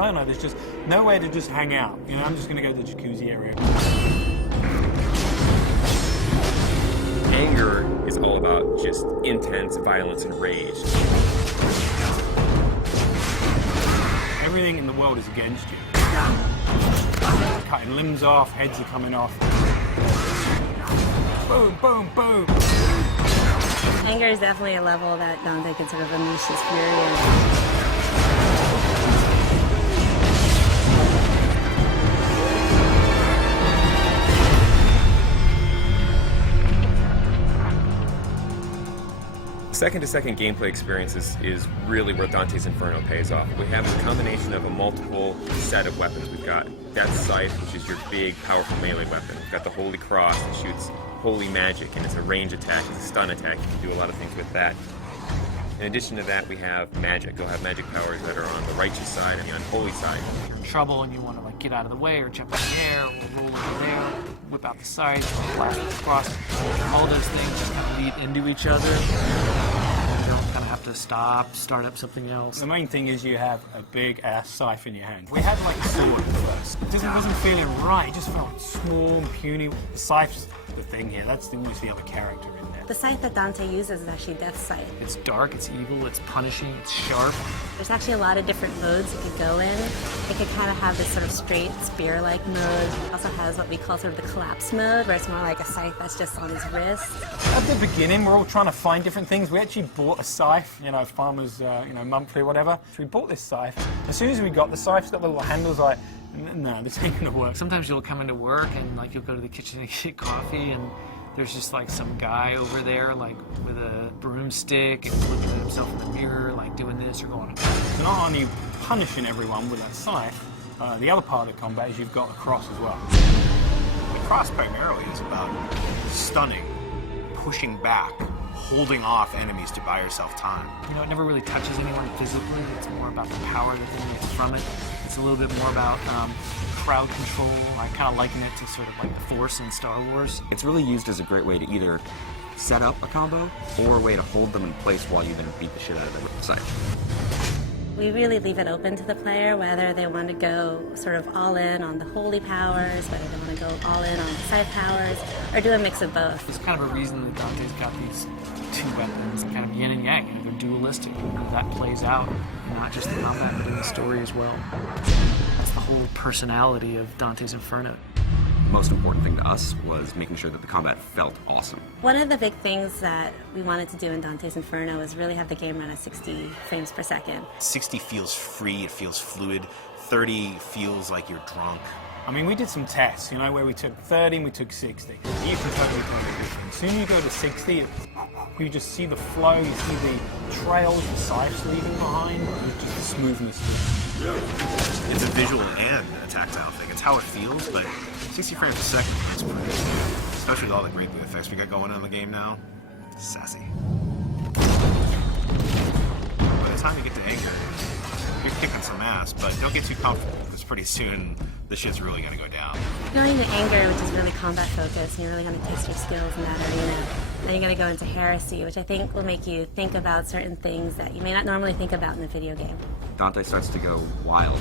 Inferno, there's just nowhere to just hang out. You know, I'm just going to go to the jacuzzi area. Anger is all about just intense violence and rage. Everything in the world is against you. Cutting limbs off, heads are coming off. Boom, boom, boom. Anger is definitely a level that Dante can sort of unleash his fury in. Second-to-second gameplay experiences is really where Dante's Inferno pays off. We have a combination of a multiple set of weapons. We've got Death Scythe, which is your big, powerful melee weapon. We've got the Holy Cross that shoots holy magic, and it's a range attack, it's a stun attack. You can do a lot of things with that. In addition to that, we have magic. You'll have magic powers that are on the righteous side and the unholy side. If you're in trouble and you want to like get out of the way or jump in the air or roll over there, whip out the scythe, flash across, all those things just kind of lead into each other. You don't kind of have to stop, start up something else. The main thing is you have a big ass scythe in your hand. We had like a sword first. It just wasn't feeling right. It just felt small and puny. The scythe's the thing here. That's almost the other character in there. The scythe that Dante uses is actually Death Scythe. It's dark, it's evil, it's punishing, it's sharp. There's actually a lot of different modes it could go in. It could kind of have this sort of straight spear-like mode. It also has what we call sort of the collapse mode, where it's more like a scythe that's just on his wrist. At the beginning, we're all trying to find different things. We actually bought a scythe, you know, farmers, monthly or whatever. So we bought this scythe. As soon as we got the scythe, it's got the little handles like, no, this ain't gonna work. Sometimes you'll come into work and like you'll go to the kitchen and get coffee and there's just like some guy over there like with a broomstick and looking at himself in the mirror like doing this or going. So not only punishing everyone with that scythe, the other part of the combat is you've got a cross as well. The cross primarily is about stunning, pushing back, holding off enemies to buy yourself time. You know, it never really touches anyone physically. It's more about the power that emanates from it. It's a little bit more about crowd control. I kind of liken it to sort of like the Force in Star Wars. It's really used as a great way to either set up a combo or a way to hold them in place while you then beat the shit out of them with the scythe. We really leave it open to the player whether they want to go sort of all in on the holy powers, whether they want to go all in on the scythe powers, or do a mix of both. There's kind of a reason that Dante's got these two weapons, kind of yin and yang. You know, they're dualistic. You know, that plays out, not just the combat, but in the story as well. That's the whole personality of Dante's Inferno. Most important thing to us was making sure that the combat felt awesome. One of the big things that we wanted to do in Dante's Inferno was really have the game run at 60 frames per second. 60 feels free, it feels fluid. 30 feels like you're drunk. I mean, we did some tests, you know, where we took 30 and we took 60. You can totally tell the difference. As soon as you go to 60, you just see the flow, you see the trails, the scythes leaving behind, just the smoothness. It's a visual and a tactile thing. It's how it feels, but 60 frames a second is pretty, especially with all the great effects we got going on in the game now. Sassy. By the time you get to anger, you're kicking some ass, but don't get too comfortable, because pretty soon the shit's really gonna go down. Going to anger, which is really combat focused, and you're really gonna test your skills in that arena. Then you're gonna go into heresy, which I think will make you think about certain things that you may not normally think about in a video game. Dante starts to go wild.